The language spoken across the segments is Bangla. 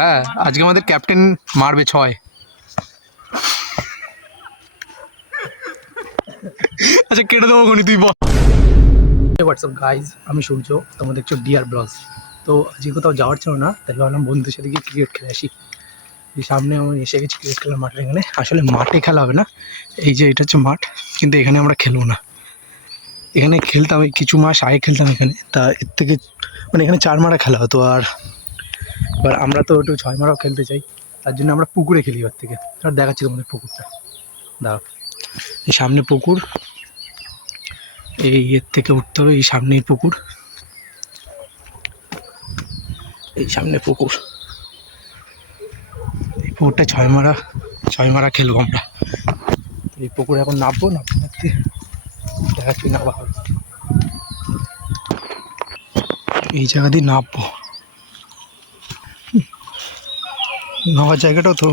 হ্যাঁ, আজকে আমাদের ক্যাপ্টেন মারবে 6। আচ্ছা কেটে দেবো কোনি, তুই বল। হোয়াটসঅ্যাপ গাইজ, আমি সূর্য, তোমরা দেখছো ডিয়ার ব্লগস। তো আজকে কোথাও যাওয়ার ছিল না, তাই ভাবলাম বন্ধুদের সাথে গিয়ে ক্রিকেট খেলে আসি। এই সামনে আমি এসে গেছি ক্রিকেট খেলার মাঠের এখানে। আসলে মাঠে খেলা হবে না, এই যে এটা হচ্ছে মাঠ, কিন্তু এখানে আমরা খেলবো না। এখানে খেলতাম, এই কিছু মাস আগে খেলতাম এখানে, তা এর থেকে মানে এখানে 4 মারা খেলা হতো। আর এবার আমরা তো একটু 6 মারাও খেলতে চাই, তার জন্য আমরা পুকুরে খেলি এবার থেকে। আর দেখাচ্ছি তোমাদের পুকুরটা, দাঁড়াও। এই সামনে পুকুর, এই এর থেকে উঠতে হবে, এই সামনেই পুকুর, এই সামনে পুকুর। এই পুকুরটা 6 মারা খেলবো আমরা। এই পুকুরে এখন নামবো, নামতে দেখাচ্ছি নামা হবে। এই জায়গা দিয়ে নামবো, নামার জায়গাটাও তো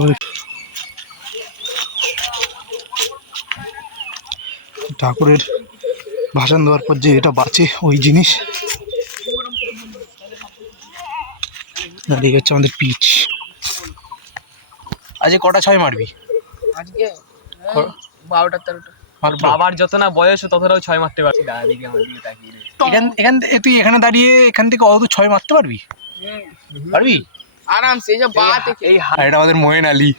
ঠাকুরের ভাষণ দেওয়ার পর যে এটা বাঁচে ওই জিনিস। আর এই হচ্ছে আমাদের পিচ। আজকে কটা 6 মারবি? আজকে 12টা 13টা। আর বাবার যত না বয়স ততটাও 6 মারতে পারছি না। এদিকে আমার দিকে তাকিয়ে তুই এখানে দাঁড়িয়ে এখান থেকে অত 6 মারতে পারবি? পারবি আরামসে। এই যে বাতে এই আর এটা আমাদের ময়েন আলী।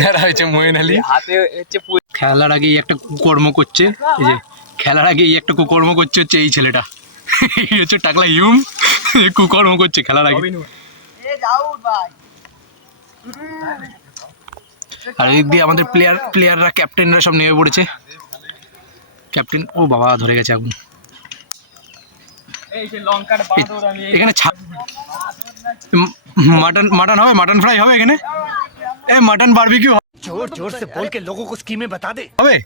দেখা হয়েছে ময়েন আলী হাতে হচ্ছে খেলার আগেই একটা কুকর্ম করছে। এই যে খেলার আগেই একটা কুকর্ম করছে, হচ্ছে এই ছেলেটা। এই হচ্ছে টাকলা ইউম, কুকর্ম করছে খেলার আগে। আর এই দিয়ে আমাদের প্লেয়াররা ক্যাপ্টেনরা সব নেমে পড়েছে। ক্যাপ্টেন, ও বাবা ধরে গেছে আগুন। এই যে লঙ্কার বাঁদর আমি এখানে মাটন হবে, মাটন ফ্রাই হবে এখানে। এই মাটন বারবিকিউ जोर जोर से बोल के लोगों को स्कीमें बता दे। হবে।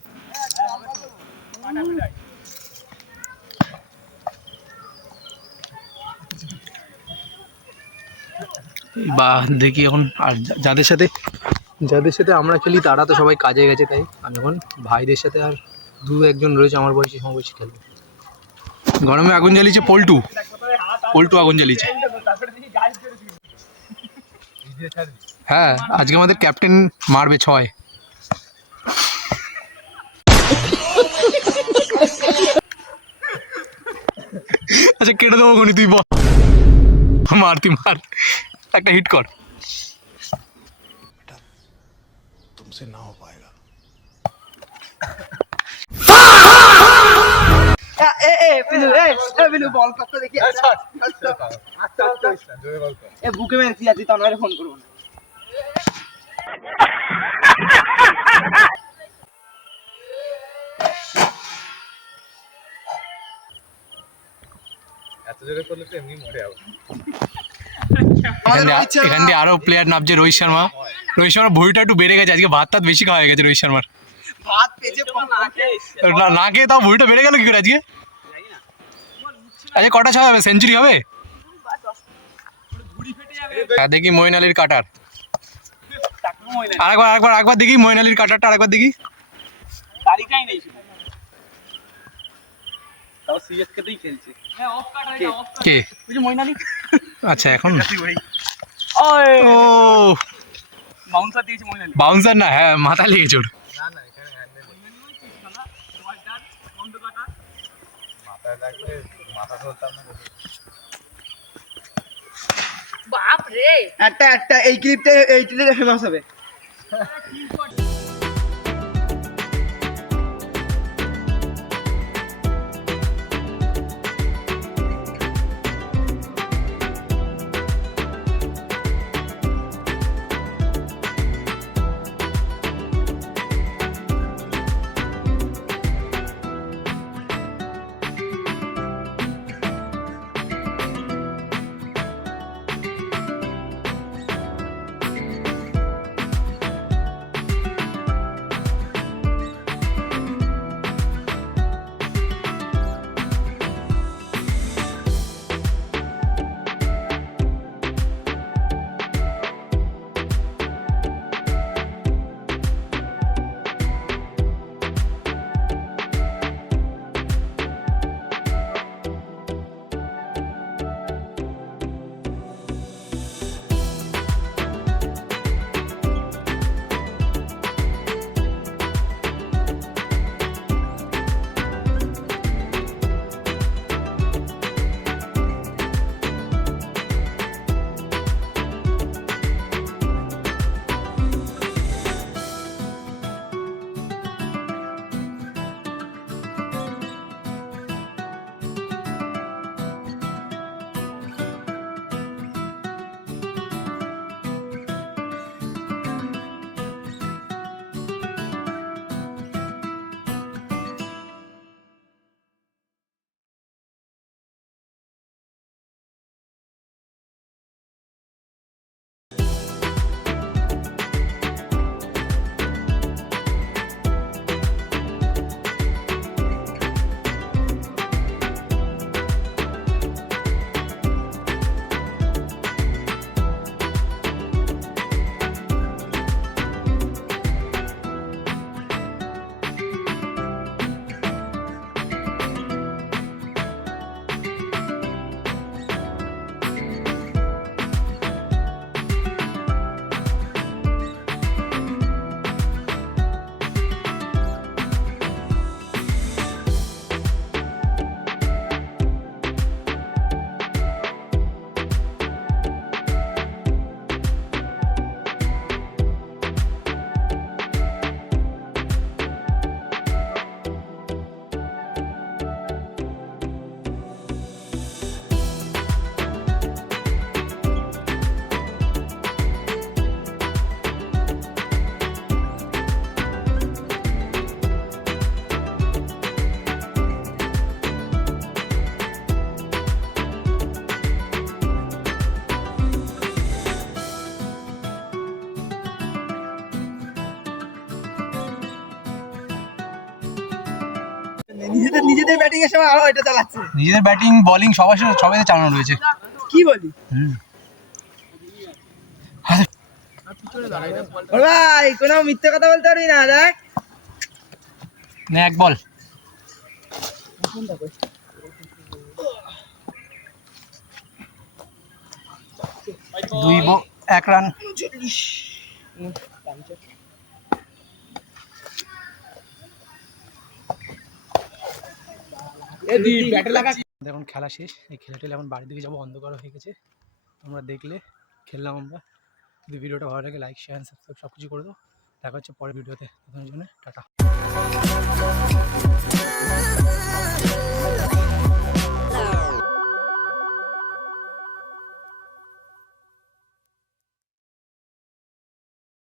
বা দেখি এখন। আর যাদের সাথে আমরা খেলি তারা তো সবাই কাজে গেছে, তাই আমি এখন ভাইদের সাথে আর 2-1 জন রয়েছে আমার বয়সী সমবয়সী খেলবো। গরমে আগুন জ্বালিয়েছে পল্টু আগুন জ্বালিয়েছে। হ্যাঁ, আজকে আমাদের ক্যাপ্টেন মারবে 6। আচ্ছা কেটে দেবো কোনি, তুই বল। মার, তুই মার, একটা হিট কর। तुमसे ना हो पाएगा। বল করতে দেখি। বুকে মেরেছি, আজ তো আমার ফোন করবো না। এত জোরে করলে তো এমনি মরে যাবো। এখান দিয়ে আরো প্লেয়ার নামছে। রোহিত শর্মা ভুঁড়িটা একটু বেড়ে গেছে, আজকে ভাত বেশি খাওয়া হয়ে গেছে রোহিত শর্মার। ভাত পেয়েছে না খেয়ে তাও ভুঁড়িটা বেড়ে গেল কি করে আজকে? আজকে কটা 6 হবে? সেঞ্চুরি হবে? দেখি মইন আলীর কাটার। আরেকবার দেখি মইন আলীর কাটারটা, আরেকবার দেখি। তারিকাই নেই শুধু। তাও সিএসকেতেই খেলছে। হ্যাঁ, অফ কাট এটা অফ কাট। কে? ওই যে মইনালি। আচ্ছা এখন ওই ও বাউন্সার দিয়েছে মইনালি। বাউন্সার না, হ্যাঁ মাথা লেগেছে ওর। না না, এখানে হ্যান্ডেল শালা ওয়াইডার বন্ধ কাটা। মাথা লাগলে মাথা ধরতাম না। বাপ রে। একটা এই ক্লিপটা এইটাতে ফেমাস হবে। নিজেদের ব্যাটিং এর সময় আরো এটা চালাচ্ছে। নিজেদের ব্যাটিং বোলিং সবার সবাই চালানো রয়েছে। কি বলি? ভাই কোনো মিথ্যে কথা বলতে পারবি না। দেখ না, এক বল। এক রান। এখন খেলা শেষ। এই খেলাটা এখন বাড়ির দিকে যাবো, অন্ধকার হয়ে গেছে। তোমরা দেখলে খেললাম আমরা। যদি ভিডিওটা ভালো লাগে লাইক শেয়ার সাবস্ক্রাইব সব কিছু করে দাও। দেখা হচ্ছে পরের ভিডিওতে। ততক্ষণের জন্য টাটা।